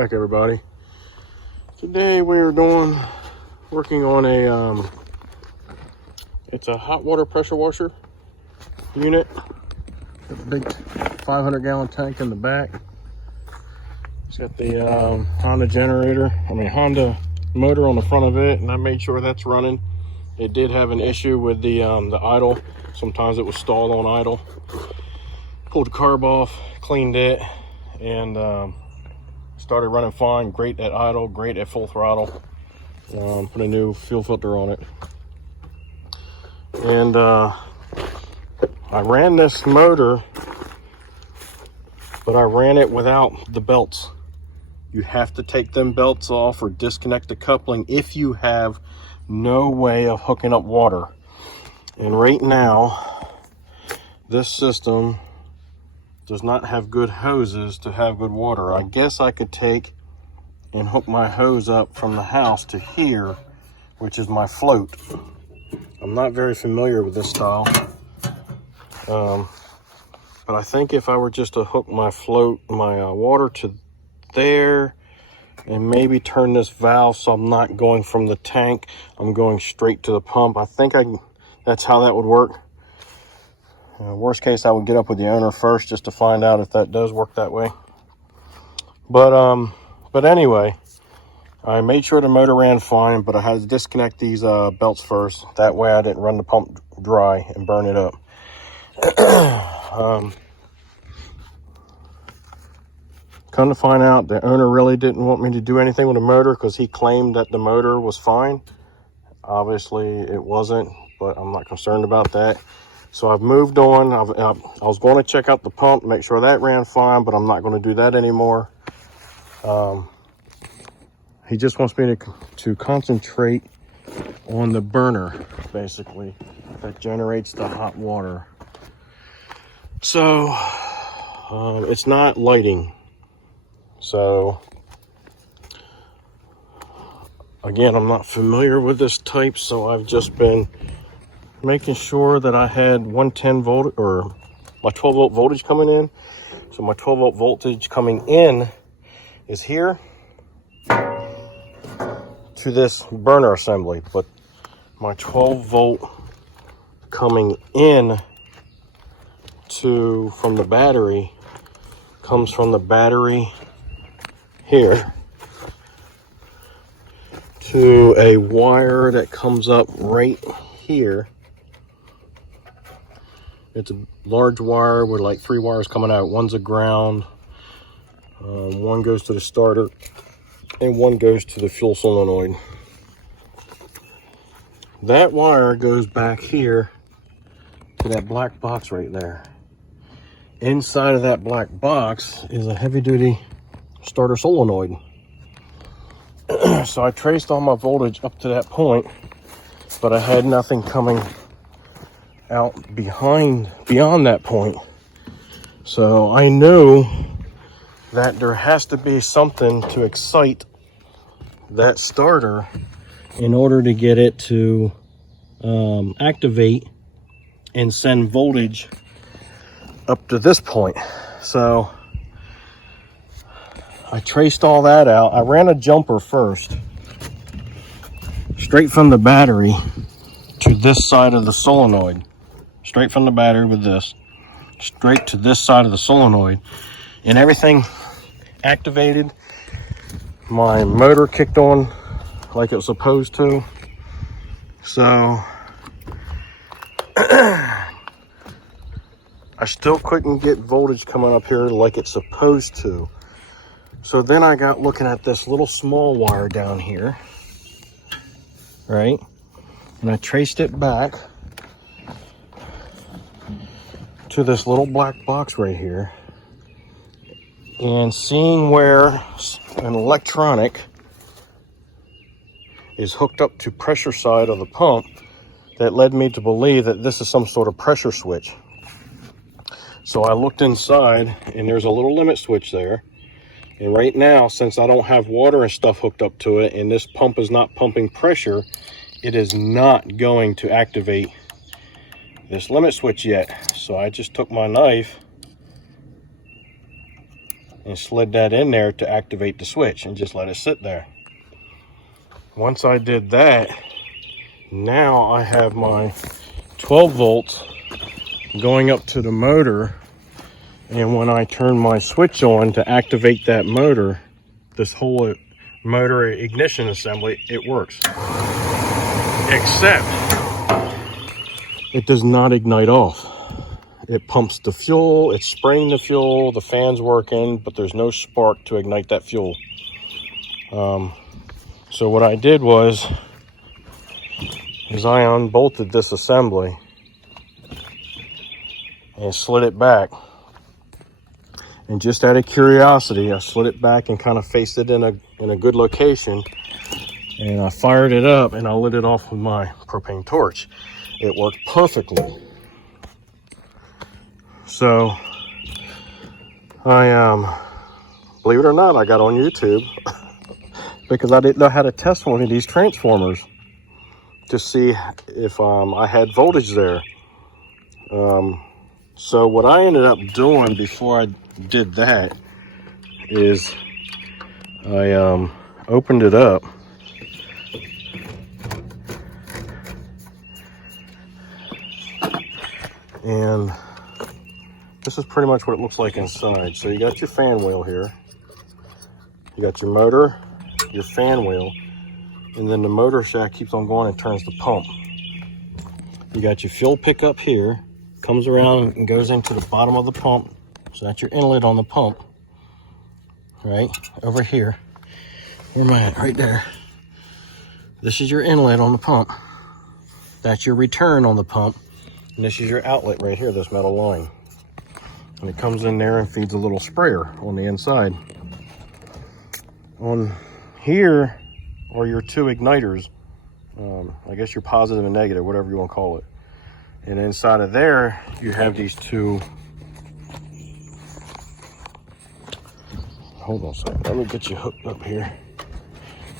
back, everybody. Today we are working on it's a hot water pressure washer unit. Got a big 500-gallon tank in the back. It's got the Honda motor on the front of it, and I made sure that's running. It did have an issue with the idle. Sometimes it was stalled on idle. Pulled the carb off, cleaned it, and started running fine. Great at idle, great at full throttle. Put a new fuel filter on it. And I ran this motor, but I ran it without the belts. You have to take them belts off or disconnect the coupling if you have no way of hooking up water. And right now, this system does not have good hoses to have good water. I guess I could take and hook my hose up from the house to here, which is my float. I'm not very familiar with this style. But I think if I were just to hook my water to there and maybe turn this valve so I'm not going from the tank, I'm going straight to the pump. I think that's how that would work. Worst case, I would get up with the owner first just to find out if that does work that way. But anyway, I made sure the motor ran fine, but I had to disconnect these belts first. That way I didn't run the pump dry and burn it up. Come to find out, the owner really didn't want me to do anything with the motor because he claimed that the motor was fine. Obviously it wasn't, but I'm not concerned about that. So I've moved on. I was going to check out the pump, make sure that ran fine, but I'm not going to do that anymore. He just wants me to concentrate on the burner, basically, that generates the hot water. So it's not lighting. So again, I'm not familiar with this type, so I've just been making sure that I had 110 volt or my 12 volt voltage coming in. So my 12 volt voltage coming in is here to this burner assembly, but my 12 volt coming in from the battery comes from the battery here to a wire that comes up right here. It's a large wire with like 3 wires coming out. One's a ground, one goes to the starter, and one goes to the fuel solenoid. That wire goes back here to that black box right there. Inside of that black box is a heavy-duty starter solenoid. So I traced all my voltage up to that point, but I had nothing coming out beyond that point. So I knew that there has to be something to excite that starter in order to get it to activate and send voltage up to this point. So I traced all that out. I ran a jumper first, straight from the battery to this side of the solenoid. Straight from the battery with this, straight to this side of the solenoid, and everything activated. My motor kicked on like it was supposed to. So I still couldn't get voltage coming up here like it's supposed to. So then I got looking at this little small wire down here, right? And I traced it back to this little black box right here, and seeing where an electronic is hooked up to pressure side of the pump, that led me to believe that this is some sort of pressure switch. So I looked inside, and there's a little limit switch there. And right now, since I don't have water and stuff hooked up to it, and this pump is not pumping pressure, it is not going to activate this limit switch yet. So I just took my knife and slid that in there to activate the switch and just let it sit there. Once I did that, now I have my 12 volts going up to the motor, and when I turn my switch on to activate that motor, this whole motor ignition assembly, it works. Except it does not ignite off. It pumps the fuel, it's spraying the fuel, the fan's working, but there's no spark to ignite that fuel. So what I did was I unbolted this assembly and slid it back. And just out of curiosity, I slid it back and kind of faced it in a good location. And I fired it up and I lit it off with my propane torch. It worked perfectly. So I believe it or not, I got on YouTube because I didn't know how to test one of these transformers to see if I had voltage there. So what I ended up doing before I did that is I opened it up and this is pretty much what it looks like inside. So you got your fan wheel here, you got your motor, your fan wheel, and then the motor shaft keeps on going and turns the pump. You got your fuel pickup here, comes around and goes into the bottom of the pump. So that's your inlet on the pump, right over here. Where am I at? Right there. This is your inlet on the pump. That's your return on the pump. And this is your outlet right here, this metal line. And it comes in there and feeds a little sprayer on the inside. On here are your two igniters. I guess your positive and negative, whatever you want to call it. And inside of there, you have these two. Hold on a second, let me get you hooked up here.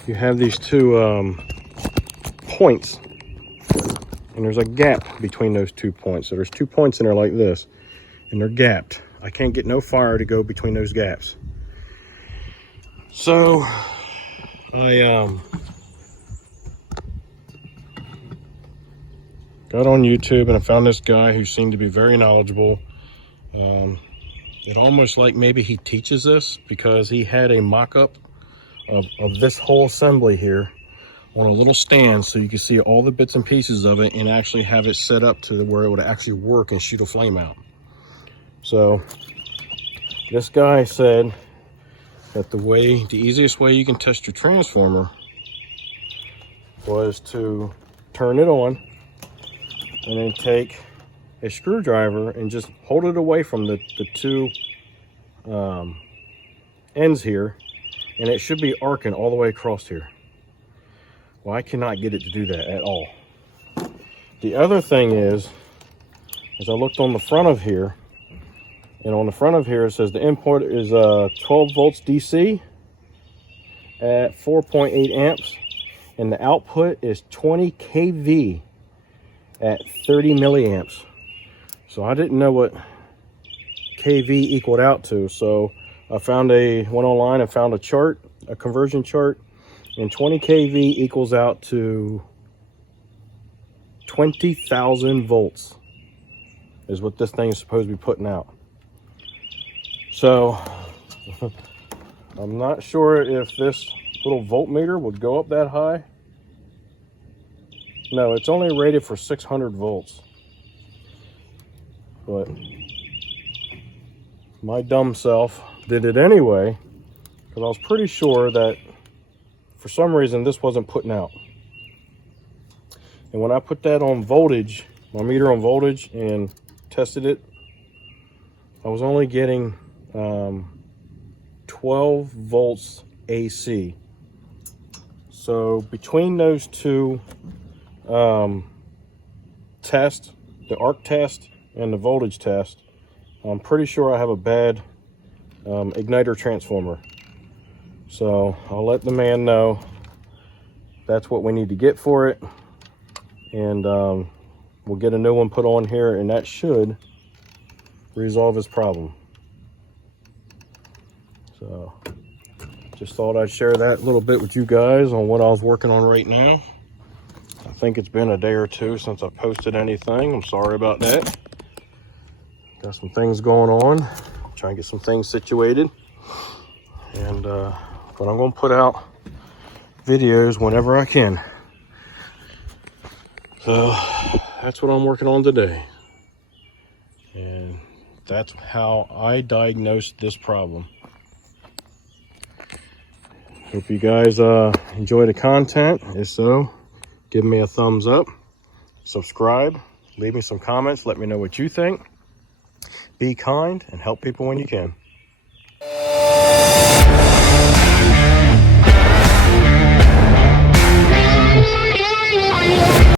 You have these two points, and there's a gap between those 2 points. So there's 2 points in there like this, and they're gapped. I can't get no fire to go between those gaps. So I got on YouTube and I found this guy who seemed to be very knowledgeable. It almost like maybe he teaches this, because he had a mock-up of this whole assembly here on a little stand, so you can see all the bits and pieces of it and actually have it set up to where it would actually work and shoot a flame out. So this guy said that the easiest way you can test your transformer was to turn it on and then take a screwdriver and just hold it away from the two ends here, and it should be arcing all the way across here. Well, I cannot get it to do that at all. The other thing is I looked on the front of here, and on the front of here it says the input is 12 volts DC at 4.8 amps, and the output is 20 kV at 30 milliamps. So I didn't know what kV equaled out to, so I went online and found a chart, a conversion chart, and 20 kV equals out to 20,000 volts is what this thing is supposed to be putting out. So I'm not sure if this little voltmeter would go up that high. No, it's only rated for 600 volts. But my dumb self did it anyway, because I was pretty sure that for some reason this wasn't putting out. And when I put that on voltage, my meter on voltage, and tested it, I was only getting 12 volts AC. So between those two tests, the arc test and the voltage test, I'm pretty sure I have a bad igniter transformer. So I'll let the man know that's what we need to get for it, and we'll get a new one put on here, and that should resolve his problem. So just thought I'd share that little bit with you guys on what I was working on right now. I think it's been a day or two since I posted anything. I'm sorry about that. Got some things going on. Trying to get some things situated. And but I'm gonna put out videos whenever I can. So that's what I'm working on today. And that's how I diagnosed this problem. Hope you guys enjoy the content. If so, give me a thumbs up, subscribe, leave me some comments, let me know what you think. Be kind and help people when you can.